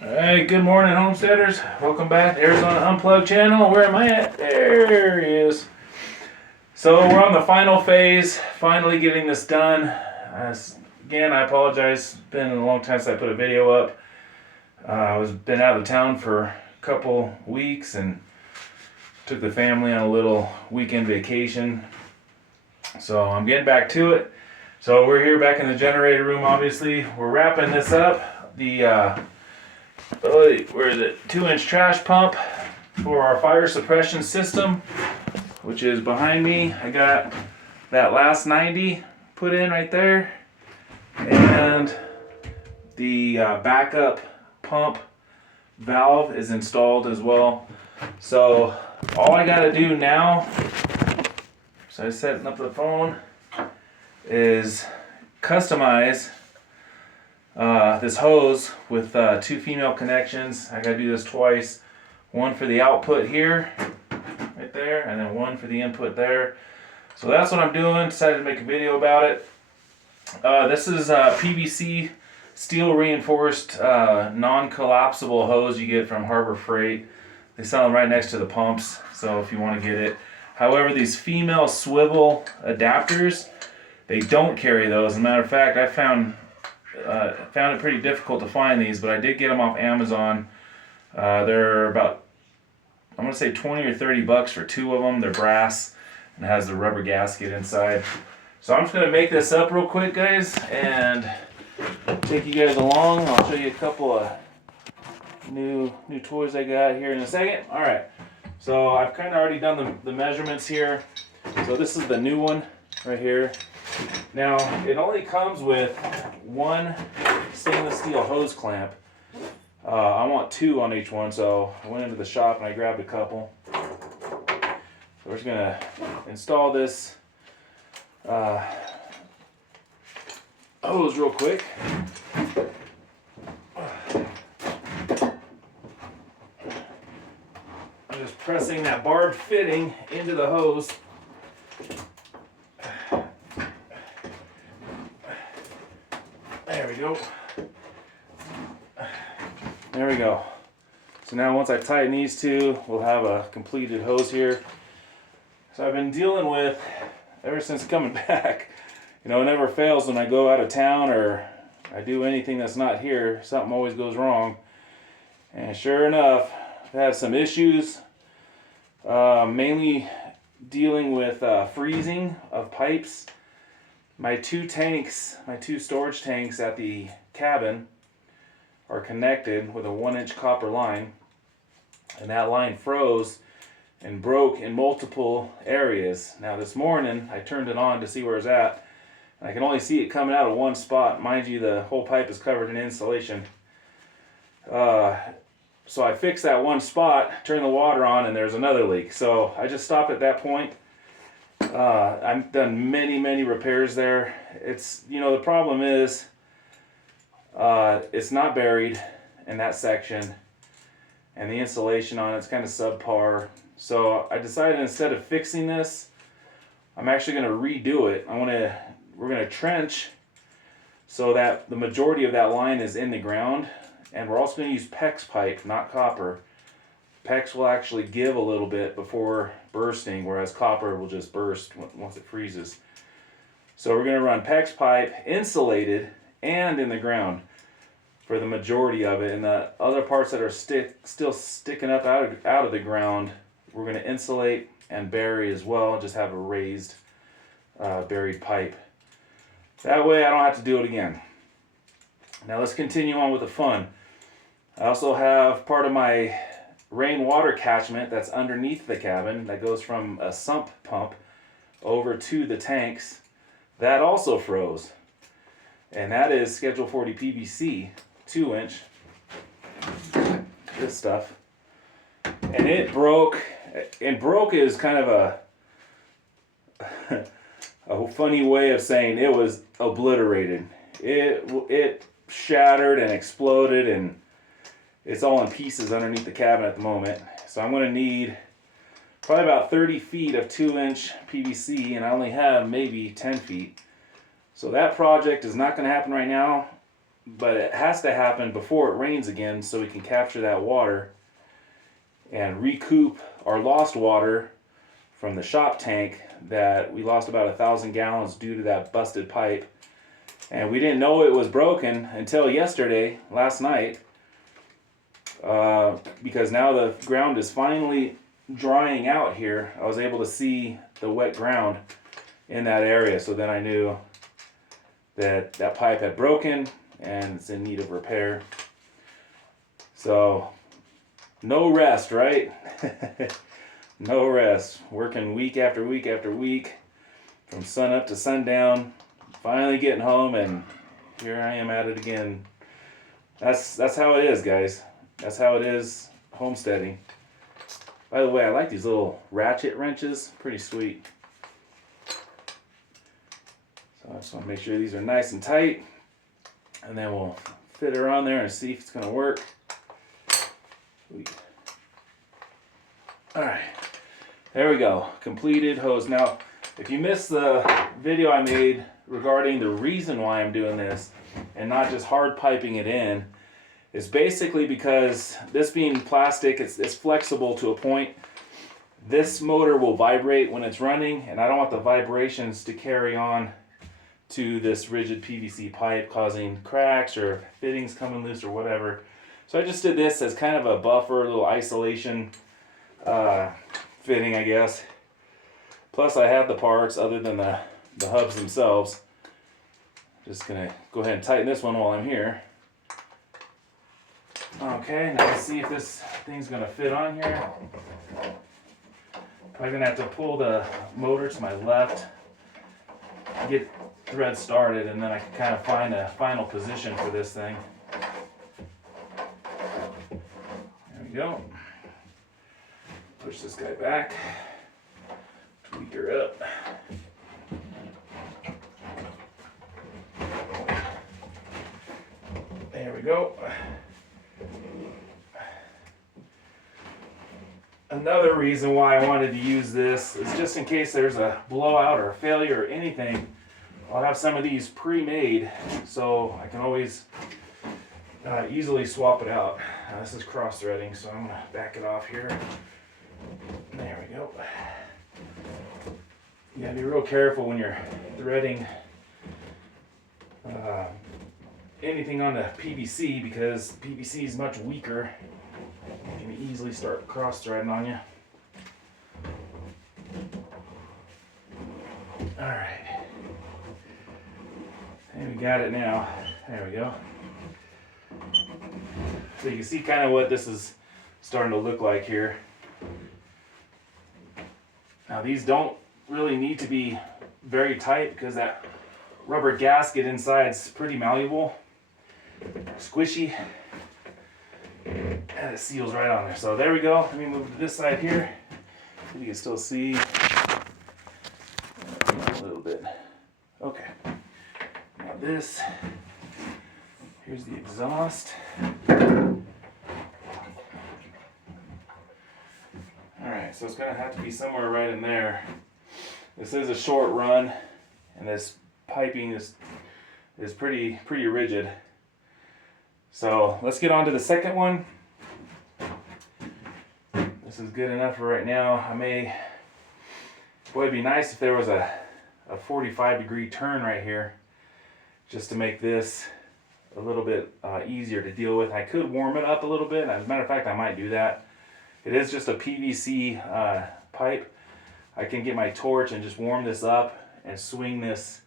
Alright, good morning, homesteaders. Welcome back to Arizona Unplugged channel. Where am I at? There he is. So we're on the final phase, finally getting this done. Again, I apologize. It's been a long time since I put a video up. I was been out of town for a couple weeks and took the family on a little weekend vacation. So I'm getting back to it. So we're here back in the generator room, obviously. We're wrapping this up. Where is it? 2-inch trash pump for our fire suppression system, which is behind me. I got that last 90 put in right there, and the backup pump valve is installed as well. So all I got to do now, so I'm setting up the phone, is customize this hose with 2 female connections. I gotta do this twice. One for the output here, right there, and then one for the input there. So that's what I'm doing. Decided to make a video about it. This is PVC steel reinforced non-collapsible hose you get from Harbor Freight. They sell them right next to the pumps, so if you want to get it. However, these female swivel adapters, they don't carry those. As a matter of fact, I found it pretty difficult to find these, but I did get them off Amazon. They're about, I'm going to say 20 or 30 bucks for 2 of them. They're brass and it has the rubber gasket inside. So I'm just going to make this up real quick, guys, and take you guys along. I'll show you a couple of new toys I got here in a second. Alright, so I've kind of already done the measurements here. So this is the new one right here. Now, it only comes with 1 stainless steel hose clamp. I want 2 on each one, so I went into the shop and I grabbed a couple. So we're just going to install this hose real quick. I'm just pressing that barb fitting into the hose. There we go. There we go. So now once I tighten these 2, we'll have a completed hose here. So I've been dealing with, ever since coming back, it never fails when I go out of town or I do anything that's not here, something always goes wrong. And sure enough, I've had some issues, mainly dealing with freezing of pipes. My 2 storage tanks at the cabin are connected with a 1-inch copper line, and that line froze and broke in multiple areas. Now this morning I turned it on to see where it's at, and I can only see it coming out of one spot. Mind you, the whole pipe is covered in insulation. So I fixed that one spot, turned the water on, and there's another leak. So I just stopped at that point. I've done many repairs there. It's, the problem is it's not buried in that section, and the insulation on it's kind of subpar. So I decided, instead of fixing this, I'm actually going to redo it. We're going to trench so that the majority of that line is in the ground, and we're also going to use PEX pipe, not copper. PEX will actually give a little bit before bursting, whereas copper will just burst once it freezes. So we're going to run PEX pipe, insulated and in the ground for the majority of it, and the other parts that are still sticking up out of the ground, we're going to insulate and bury as well, just have a raised buried pipe. That way I don't have to do it again. Now let's continue on with the fun. I also have part of my rainwater catchment that's underneath the cabin that goes from a sump pump over to the tanks. That also froze, and that is Schedule 40 PVC 2-inch, this stuff, and it broke. And broke is kind of a funny way of saying it was obliterated. It shattered and exploded, and it's all in pieces underneath the cabin at the moment. So I'm going to need probably about 30 feet of 2-inch PVC, and I only have maybe 10 feet. So that project is not going to happen right now. but it has to happen before it rains again so we can capture that water and recoup our lost water from the shop tank that we lost about 1,000 gallons due to that busted pipe. And we didn't know it was broken until yesterday, last night, because now the ground is finally drying out here. I was able to see the wet ground in that area, so then I knew that that pipe had broken and it's in need of repair. So no rest, right? No rest. Working week after week after week from sun up to sundown. Finally getting home, and here I am at it again. That's how it is, guys. That's how it is homesteading. By the way, I like these little ratchet wrenches. Pretty sweet. So I just want to make sure these are nice and tight, and then we'll fit her on there and see if it's going to work. Sweet. All right, there we go. Completed hose. Now, if you missed the video I made regarding the reason why I'm doing this and not just hard piping it in, is basically because this being plastic, it's flexible to a point. This motor will vibrate when it's running, and I don't want the vibrations to carry on to this rigid PVC pipe, causing cracks or fittings coming loose or whatever. So I just did this as kind of a buffer, a little isolation fitting, I guess. Plus I have the parts other than the hubs themselves. Just gonna go ahead and tighten this one while I'm here. Okay, now let's see if this thing's gonna fit on here. Probably gonna have to pull the motor to my left, get thread started, and then I can kind of find a final position for this thing. There we go. Push this guy back, tweak her up. There we go. Another reason why I wanted to use this is just in case there's a blowout or a failure or anything, I'll have some of these pre-made so I can always easily swap it out. This is cross-threading, so I'm going to back it off here. There we go. You gotta be real careful when you're threading anything on the PVC, because PVC is much weaker. You can easily start cross-threading on you. Alright. And we got it now. There we go. So you can see kind of what this is starting to look like here. Now these don't really need to be very tight because that rubber gasket inside is pretty malleable, squishy, and it seals right on there. So there we go. Let me move to this side here so you can still see a little bit. Okay. Now this, here's the exhaust. Alright, so it's going to have to be somewhere right in there. This is a short run, and this piping is pretty rigid. So let's get on to the second one. This is good enough for right now. Boy, it'd be nice if there was a 45-degree turn right here, just to make this a little bit easier to deal with. I could warm it up a little bit. As a matter of fact, I might do that. It is just a PVC pipe. I can get my torch and just warm this up and swing this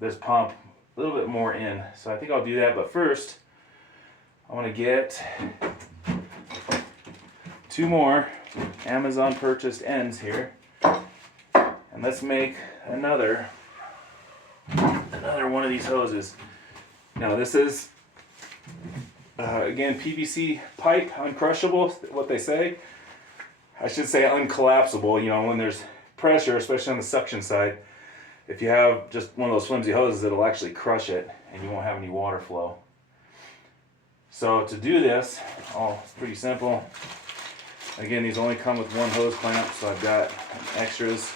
this pump a little bit more in. So I think I'll do that, but first I want to get 2 more Amazon purchased ends here, and let's make another one of these hoses. Now this is again PVC pipe, uncrushable, what they say. I should say uncollapsible. You know, when there's pressure, especially on the suction side, if you have just one of those flimsy hoses, it'll actually crush it and you won't have any water flow. So to do this, it's pretty simple. Again, these only come with 1 hose clamp, so I've got extras.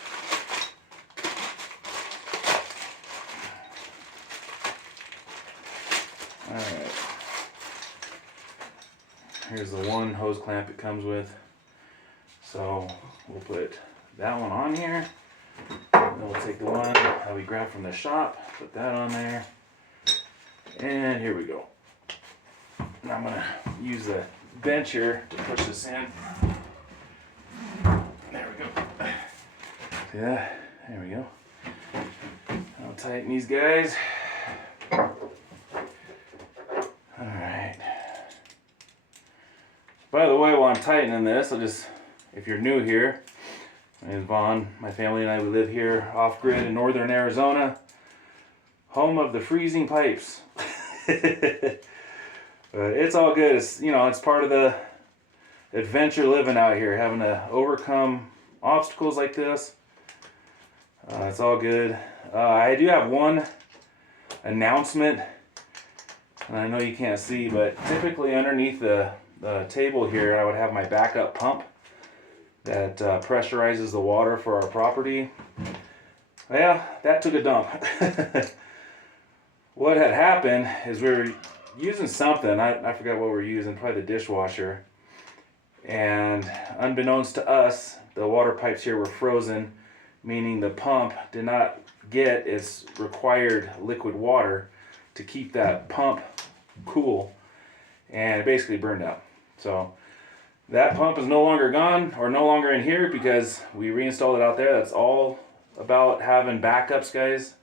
Here's the one hose clamp it comes with. So we'll put that one on here. Then we'll take the one that we grabbed from the shop, put that on there. And here we go. Now I'm gonna use the bench here to push this in. There we go. See that? There we go. I'll tighten these guys. Alright. By the way, while I'm tightening this, if you're new here, my name is Vaughn. My family and I, we live here off-grid in northern Arizona, home of the freezing pipes. It's all good. It's part of the adventure living out here, having to overcome obstacles like this. It's all good. I do have one announcement, and I know you can't see, but typically underneath the table here, I would have my backup pump that pressurizes the water for our property. Yeah, that took a dump. What had happened is we were using something, I forgot what we were using, probably the dishwasher, and unbeknownst to us, the water pipes here were frozen, meaning the pump did not get its required liquid water to keep that pump cool, and it basically burned out. So that pump is no longer gone, or no longer in here, because we reinstalled it out there. That's all about having backups, guys.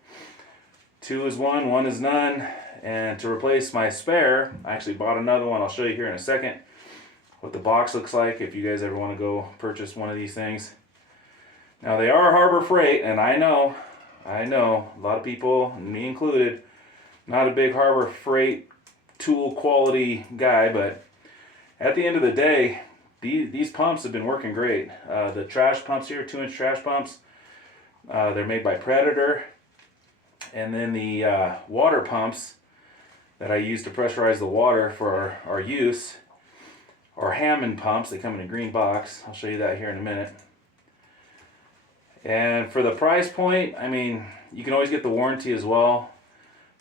2 is 1, 1 is none. And to replace my spare, I actually bought another one. I'll show you here in a second what the box looks like if you guys ever want to go purchase one of these things. Now they are Harbor Freight, and I know, a lot of people, me included, not a big Harbor Freight tool quality guy, but at the end of the day, these pumps have been working great. The trash pumps here, 2-inch trash pumps, they're made by Predator. And then the water pumps that I use to pressurize the water for our use are Hammond pumps. They come in a green box. I'll show you that here in a minute. And for the price point, I mean, you can always get the warranty as well,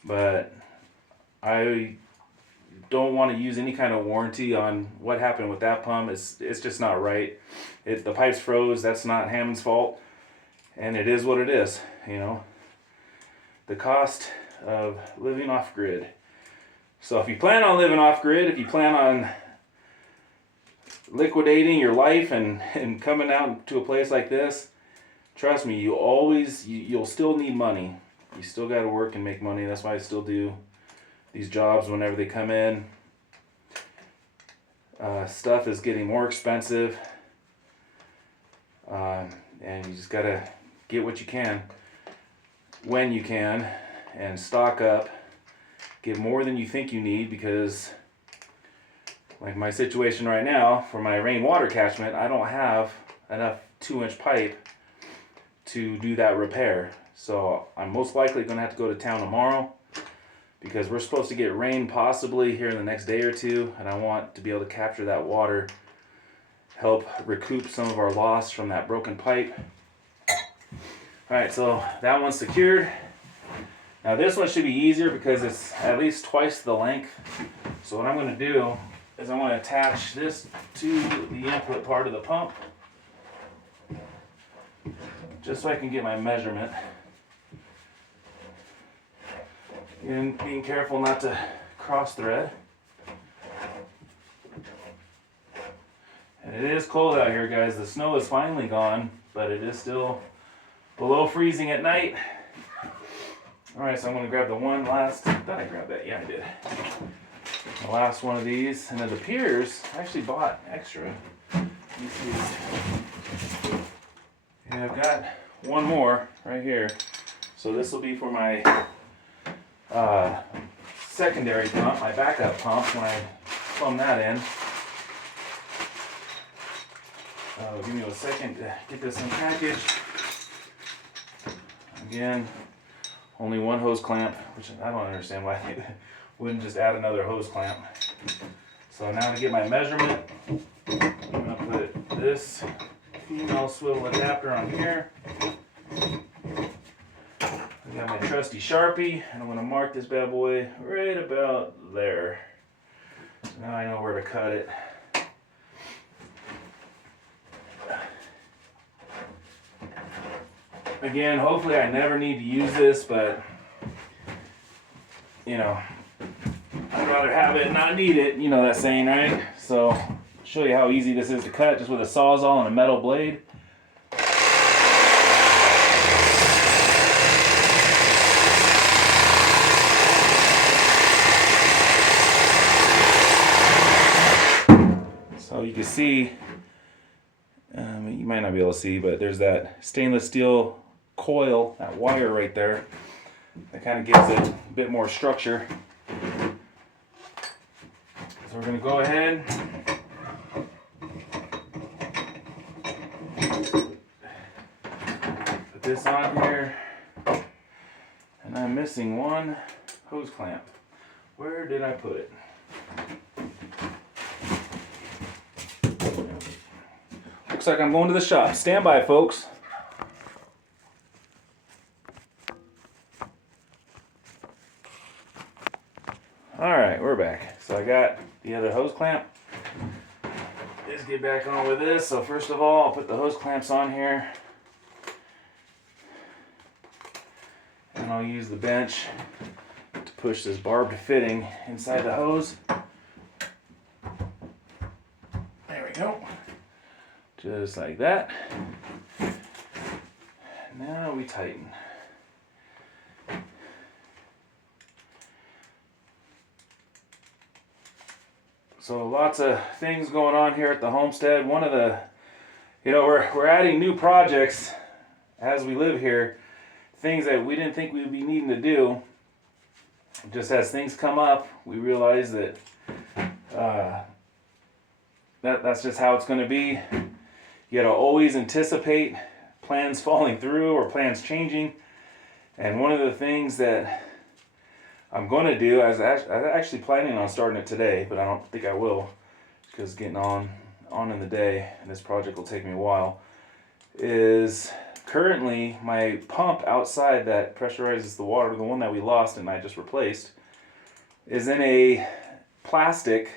but I don't want to use any kind of warranty on what happened with that pump. It's just not right. The pipes froze. That's not Hammond's fault, and it is what it is, the cost of living off grid. So if you plan on living off grid, if you plan on liquidating your life and coming out to a place like this, trust me, you'll still need money. You still got to work and make money. That's why I still do these jobs whenever they come in. Stuff is getting more expensive, and you just got to get what you can when you can, and stock up, get more than you think you need, because like my situation right now for my rainwater catchment, I don't have enough 2-inch pipe to do that repair. So I'm most likely going to have to go to town tomorrow, because we're supposed to get rain possibly here in the next day or two, and I want to be able to capture that water, help recoup some of our loss from that broken pipe. Alright, so that one's secured. Now this one should be easier because it's at least twice the length. So what I'm going to do is I'm going to attach this to the input part of the pump, just so I can get my measurement. And being careful not to cross thread. And it is cold out here, guys. The snow is finally gone, but it is still below freezing at night. Alright, so I'm going to grab the one last. Did I grab that? Yeah, I did. The last one of these. And it appears I actually bought extra. Let me see. And I've got one more right here. So this will be for my secondary pump, my backup pump, when I plumb that in. Give me a second to get this unpackaged. Again, only one hose clamp, which I don't understand why they wouldn't just add another hose clamp. So now to get my measurement, I'm going to put this female swivel adapter on here. I got my trusty Sharpie, and I'm going to mark this bad boy right about there. So now I know where to cut it. Again, hopefully I never need to use this, but you know, I'd rather have it and not need it, you know that saying, right? So, I'll show you how easy this is to cut, just with a Sawzall and a metal blade. So you can see, you might not be able to see, but there's that stainless steel coil, that wire right there, that kind of gives it a bit more structure. So we're going to go ahead, put this on here, and I'm missing one hose clamp. Where did I put it? Looks like I'm going to the shop. Stand by, folks. Alright, we're back. So I got the other hose clamp. Let's get back on with this. So first of all, I'll put the hose clamps on here. And I'll use the bench to push this barbed fitting inside the hose. There we go. Just like that. Now we tighten. So lots of things going on here at the homestead. One of the, we're adding new projects as we live here. Things that we didn't think we would be needing to do. Just as things come up, we realize that that's just how it's going to be. You got to always anticipate plans falling through or plans changing. And one of the things that I'm going to do, I was actually planning on starting it today, but I don't think I will, because getting on in the day, and this project will take me a while, is currently my pump outside that pressurizes the water, the one that we lost and I just replaced, is in a plastic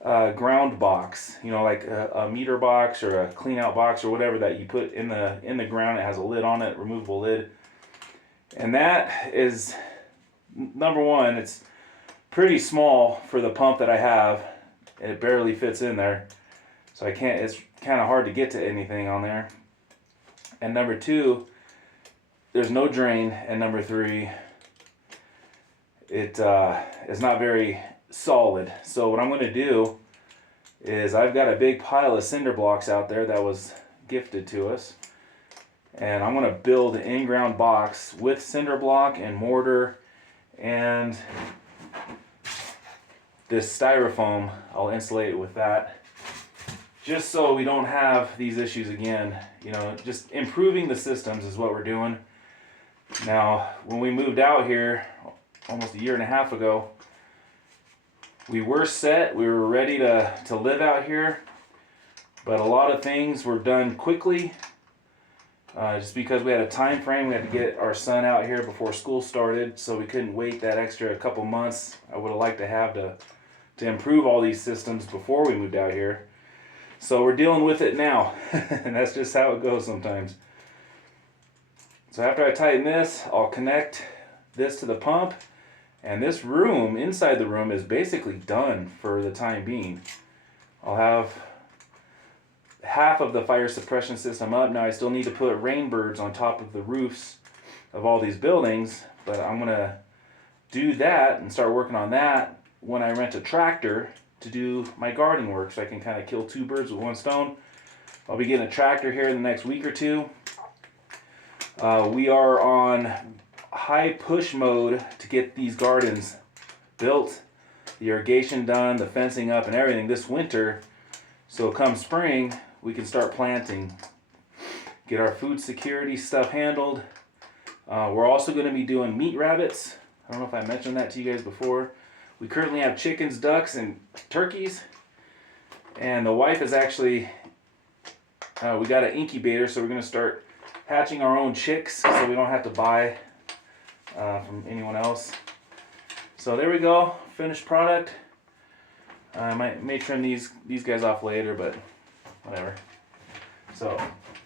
ground box, like a meter box or a clean out box or whatever that you put in the ground. It has a lid on it, removable lid. And that is, number one, it's pretty small for the pump that I have. It barely fits in there. So it's kind of hard to get to anything on there. And number two, there's no drain. And number three, it is not very solid. So what I'm going to do is I've got a big pile of cinder blocks out there that was gifted to us. And I'm going to build an in-ground box with cinder block and mortar and this styrofoam. I'll insulate it with that, just so we don't have these issues again. Just improving the systems is what we're doing. Now, when we moved out here almost a year and a half ago, we were set, we were ready to live out here, but a lot of things were done quickly. Just because we had a time frame, we had to get our son out here before school started, so we couldn't wait that extra couple months I would have liked to have to improve all these systems before we moved out here. So we're dealing with it now, and that's just how it goes sometimes. So after I tighten this, I'll connect this to the pump, and this room, inside the room, is basically done for the time being. I'll have half of the fire suppression system up. Now I still need to put rain birds on top of the roofs of all these buildings, but I'm going to do that and start working on that when I rent a tractor to do my garden work, so I can kind of kill two birds with one stone. I'll be getting a tractor here in the next week or two. We are on high push mode to get these gardens built, the irrigation done, the fencing up and everything this winter, so come spring we can start planting, get our food security stuff handled. We're also going to be doing meat rabbits. I don't know if I mentioned that to you guys before. We currently have chickens, ducks, and turkeys. And the wife is actually, we got an incubator, so we're going to start hatching our own chicks so we don't have to buy from anyone else. So there we go, finished product. I may trim these guys off later, but whatever. So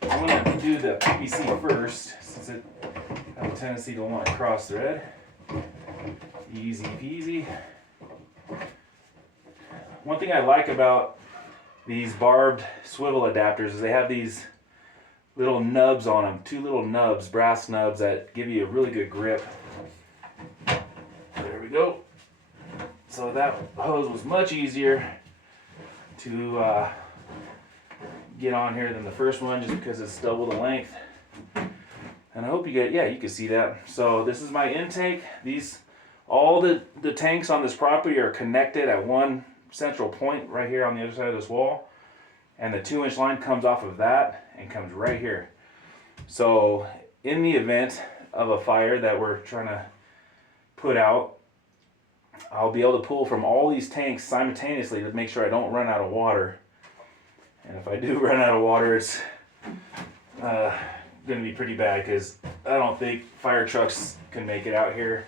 I'm going to do the PVC first, since it has a tendency to want to cross thread. Easy peasy. One thing I like about these barbed swivel adapters is they have these little nubs on them, 2 little nubs, brass nubs that give you a really good grip. There we go. So that hose was much easier to get on here than the first one, just because it's double the length. And I hope you get, yeah, you can see that. So this is my intake. All the tanks on this property are connected at one central point right here on the other side of this wall. And the 2-inch line comes off of that and comes right here. So in the event of a fire that we're trying to put out, I'll be able to pull from all these tanks simultaneously to make sure I don't run out of water. And if I do run out of water, it's going to be pretty bad, because I don't think fire trucks can make it out here.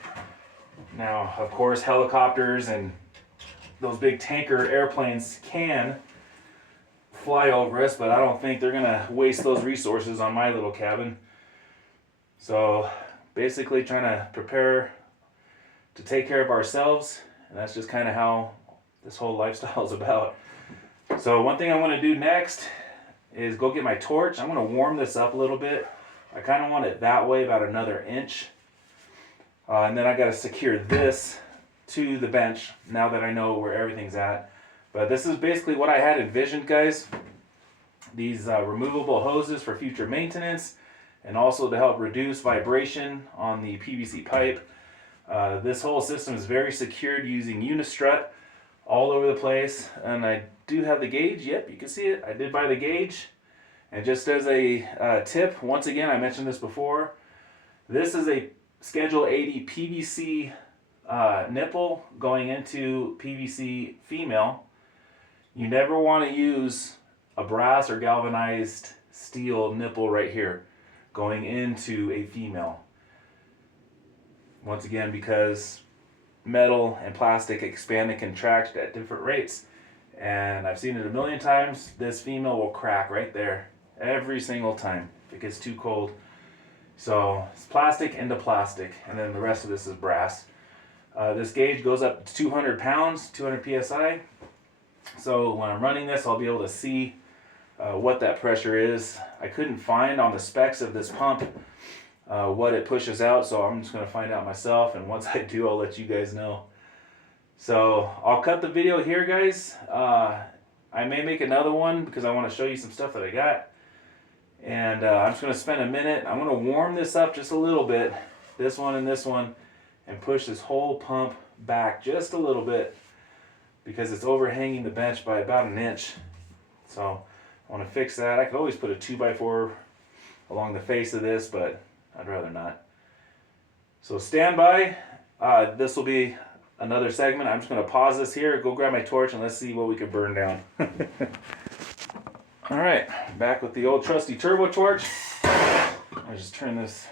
Now, of course, helicopters and those big tanker airplanes can fly over us, but I don't think they're going to waste those resources on my little cabin. So basically trying to prepare to take care of ourselves, and that's just kind of how this whole lifestyle is about. So one thing I want to do next is go get my torch. I'm going to warm this up a little bit. I kind of want it that way, about another inch. And then I got to secure this to the bench now that I know where everything's at. But this is basically what I had envisioned, guys. These removable hoses for future maintenance, and also to help reduce vibration on the PVC pipe. This whole system is very secured using Unistrut all over the place. And I do have the gauge. Yep, you can see it. I did buy the gauge. And just as a tip, once again, I mentioned this before, this is a Schedule 80 PVC nipple going into PVC female. You never want to use a brass or galvanized steel nipple right here going into a female. Once again, because metal and plastic expand and contract at different rates. And I've seen it a million times. This female will crack right there every single time if it gets too cold. So it's plastic into plastic, and then the rest of this is brass. This gauge goes up to 200 pounds, 200 psi. So when I'm running this, I'll be able to see what that pressure is. I couldn't find on the specs of this pump what it pushes out, so I'm just going to find out myself, and once I do, I'll let you guys know. So I'll cut the video here, guys. I may make another one because I want to show you some stuff that I got. And I'm just going to spend a minute. I'm going to warm this up just a little bit, this one, and push this whole pump back just a little bit because it's overhanging the bench by about an inch. So I want to fix that. I could always put a 2x4 along the face of this, but I'd rather not. So stand by. This will be another segment. I'm just going to pause this here, go grab my torch, and let's see what we can burn down. All right, back with the old trusty turbo torch. I just turn this.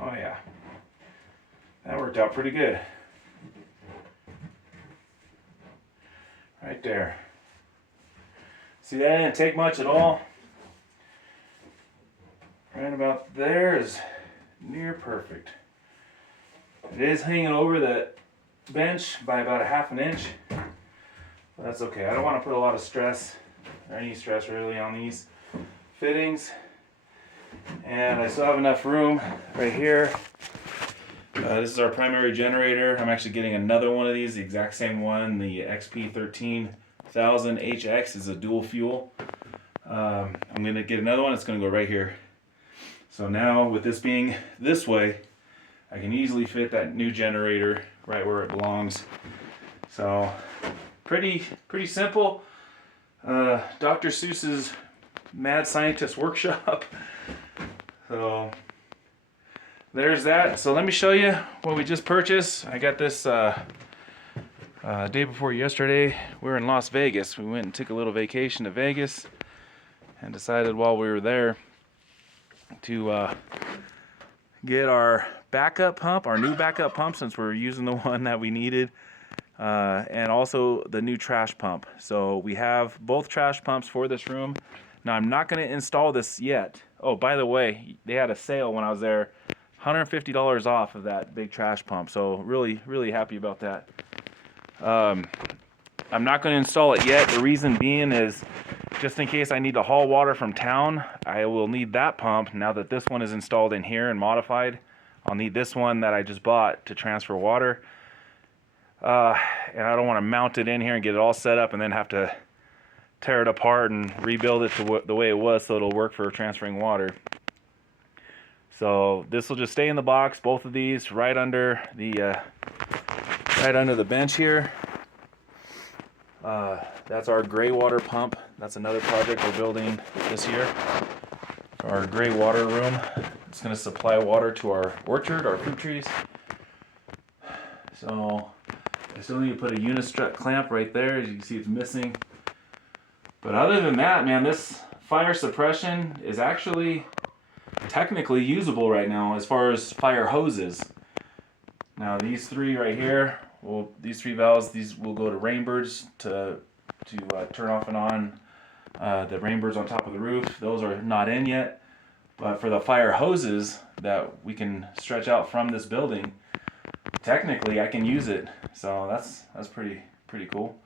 Oh yeah, that worked out pretty good. Right there. See, that didn't take much at all. Right about there is near perfect. It is hanging over the bench by about 1/2 inch. But that's okay. I don't want to put a lot of stress, or any stress really, on these fittings. And I still have enough room right here. This is our primary generator. I'm actually getting another one of these, the exact same one. The XP13000HX is a dual fuel. I'm going to get another one. It's going to go right here. So now with this being this way, I can easily fit that new generator right where it belongs. So pretty simple. Dr. Seuss's Mad Scientist Workshop. So there's that. So let me show you what we just purchased. I got this Day before yesterday, we were in Las Vegas. We went and took a little vacation to Vegas and decided while we were there to get our backup pump, our new backup pump, since we're using the one that we needed, and also the new trash pump. So we have both trash pumps for this room. Now I'm not going to install this yet. Oh, by the way, they had a sale when I was there, $150 off of that big trash pump. So really happy about that. I'm not going to install it yet. The reason being is just in case I need to haul water from town, I will need that pump. Now that this one is installed in here and modified, I'll need this one that I just bought to transfer water. And I don't want to mount it in here and get it all set up and then have to tear it apart and rebuild it to the way it was so it'll work for transferring water. So this will just stay in the box, both of these right under the bench here. That's our gray water pump. That's another project we're building this year. Our gray water room. It's going to supply water to our orchard, our fruit trees. So I still need to put a unistrut clamp right there. As you can see, it's missing. But other than that, man, this fire suppression is actually technically usable right now as far as fire hoses. Now these three right here, well, these three valves, these will go to rainbirds to turn off and on the rainbirds on top of the roof. Those are not in yet, but for the fire hoses that we can stretch out from this building, technically I can use it. So that's pretty cool.